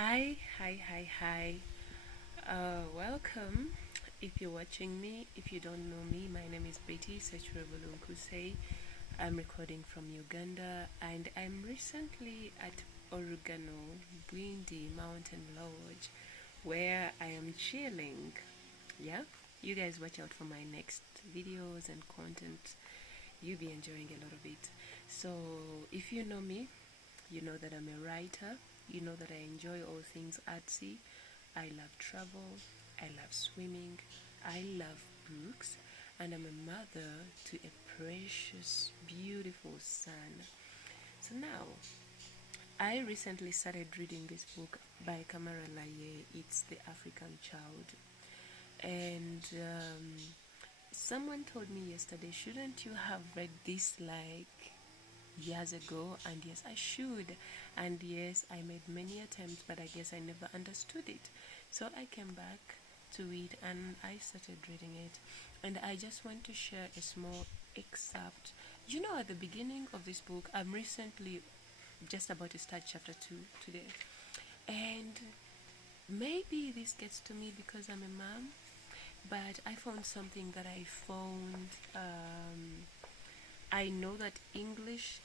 Hi. Welcome. If you're watching me, if you don't know me, my name is Betty Sechurabulunkusei. I'm recording from Uganda and I'm recently at Oregano, Bwindi Mountain Lodge, where I am chilling. Yeah? You guys watch out for my next videos and content. You'll be enjoying a lot of it. So, if you know me, you know that I'm a writer. You know that I enjoy all things artsy. I love travel. I love swimming. I love books. And I'm a mother to a precious, beautiful son. So now, I recently started reading this book by Camara Laye. It's The African Child. And someone told me yesterday, shouldn't you have read this like years ago? And yes, I should. And yes, I made many attempts, but I guess I never understood it. So I came back to it and I started reading it. And I just want to share a small excerpt. You know, at the beginning of this book, I'm recently just about to start chapter 2 today. And maybe this gets to me because I'm a mom, but I found something that I found. I know that English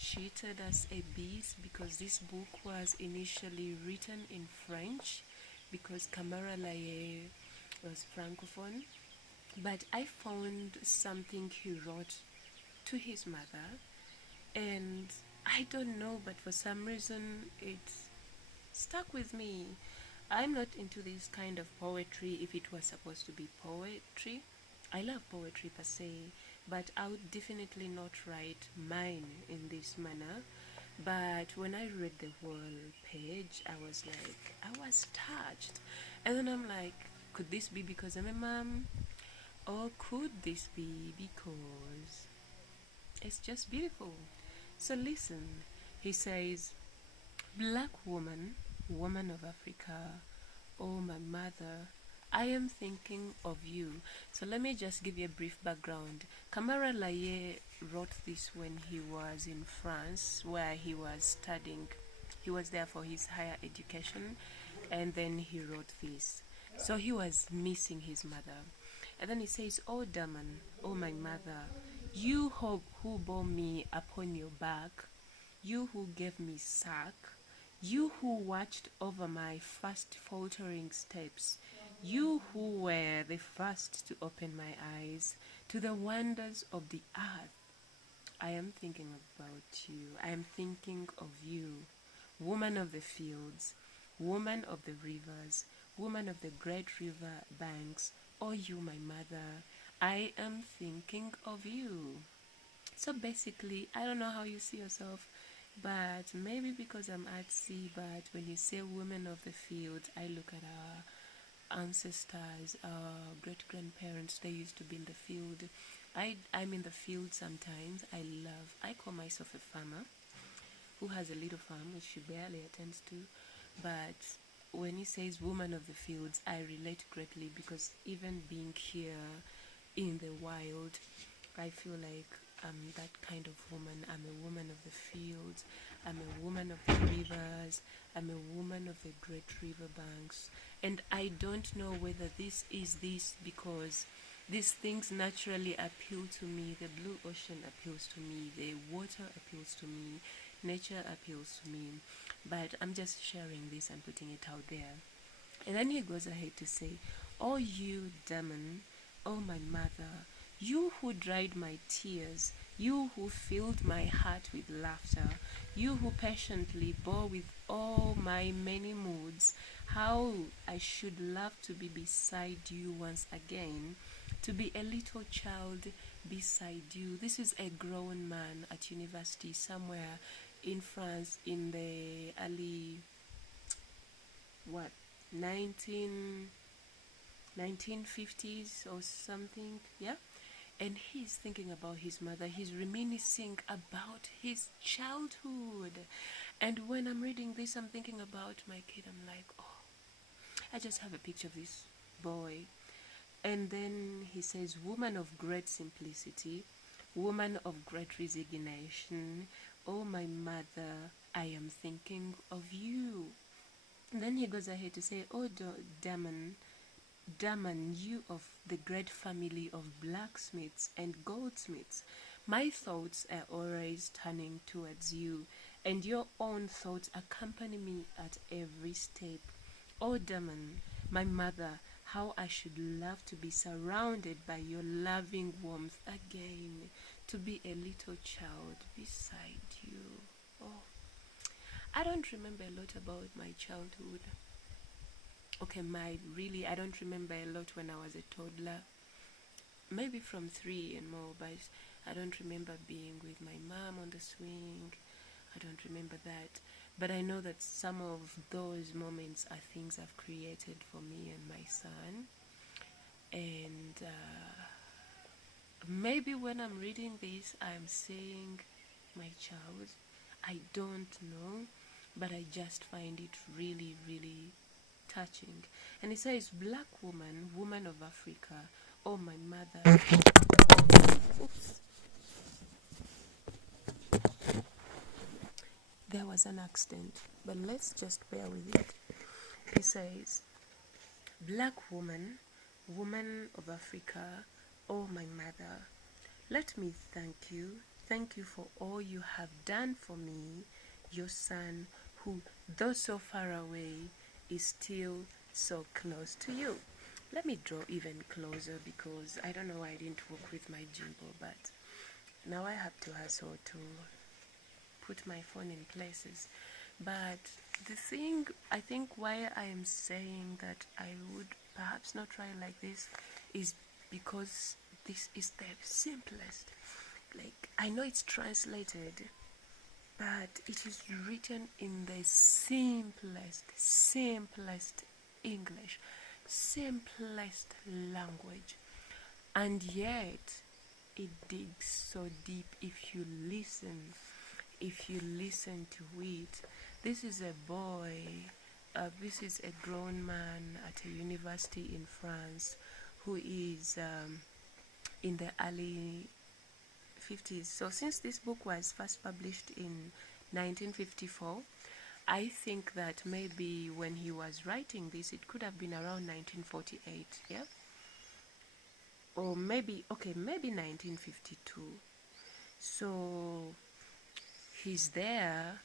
cheated us a bit because this book was initially written in French because Camara Laye was francophone, but I found something he wrote to his mother, and I don't know, but for some reason it stuck with me. I'm not into this kind of poetry if it was supposed to be poetry. I love poetry per se, but I would definitely not write mine in this manner. But when I read the whole page, I was touched. And then I'm like, could this be because I'm a mom? Or could this be because it's just beautiful? So listen, he says, Black woman, woman of Africa, oh my mother, I am thinking of you. So let me just give you a brief background. Camara Laye wrote this when he was in France, where he was studying. He was there for his higher education, and then he wrote this. So he was missing his mother. And then he says, oh Daman, oh my mother, you who bore me upon your back, you who gave me suck, you who watched over my first faltering steps, you who were the first to open my eyes to the wonders of the earth. I am thinking about you. I am thinking of you, woman of the fields, woman of the rivers, woman of the great river banks, oh you my mother, I am thinking of you. So basically, I don't know how you see yourself, but maybe because I'm artsy, but when you say women of the field, I look at our ancestors, our great grandparents, they used to be in the field. I'm in the field sometimes. I call myself a farmer who has a little farm which she barely attends to, but when he says woman of the fields, I relate greatly because even being here in the wild, I feel like I'm that kind of woman. I'm a woman of the fields. I'm a woman of the rivers. I'm a woman of the great river banks. And I don't know whether this is this because these things naturally appeal to me. The blue ocean appeals to me. The water appeals to me. Nature appeals to me. But I'm just sharing this and putting it out there. And then he goes ahead to say, oh you Daman, oh my mother, you who dried my tears, you who filled my heart with laughter, you who patiently bore with all my many moods, how I should love to be beside you once again, to be a little child beside you. This is a grown man at university somewhere in France in the early, what, 19 1950s or something, yeah. And he's thinking about his mother. He's reminiscing about his childhood. And when I'm reading this, I'm thinking about my kid. I'm like, oh, I just have a picture of this boy. And then he says, woman of great simplicity, woman of great resignation, oh my mother, I am thinking of you. he goes ahead to say, "Oh, Daman, Daman, you of the great family of blacksmiths and goldsmiths, my thoughts are always turning towards you, and your own thoughts accompany me at every step. Oh, Daman, my mother, how I should love to be surrounded by your loving warmth again, to be a little child beside you." Oh, I don't remember a lot about my childhood. Okay, I don't remember a lot when I was a toddler. Maybe from 3 and more, but I don't remember being with my mom on the swing. I don't remember that. But I know that some of those moments are things I've created for me and my son. And maybe when I'm reading this, I'm saying my child. I don't know, but I just find it really, really touching. And it says, "Black woman, woman of Africa, oh my mother." Oops, there was an accident, but let's just bear with it. It says, "Black woman, woman of Africa, oh my mother, let me thank you for all you have done for me, your son, who, though so far away, is still so close to you." Let me draw even closer because I don't know why I didn't work with my gimbal, but now I have to hustle to put my phone in places. But the thing, I think why I am saying that I would perhaps not try like this is because this is the simplest. Like, I know it's translated, but it is written in the simplest English, simplest language, and yet it digs so deep if you listen. If you listen to it, this is a boy, this is a grown man at a university in France who is in the early 50s. So since this book was first published in 1954, I think that maybe when he was writing this, it could have been around 1948, yeah? Or maybe 1952. So he's there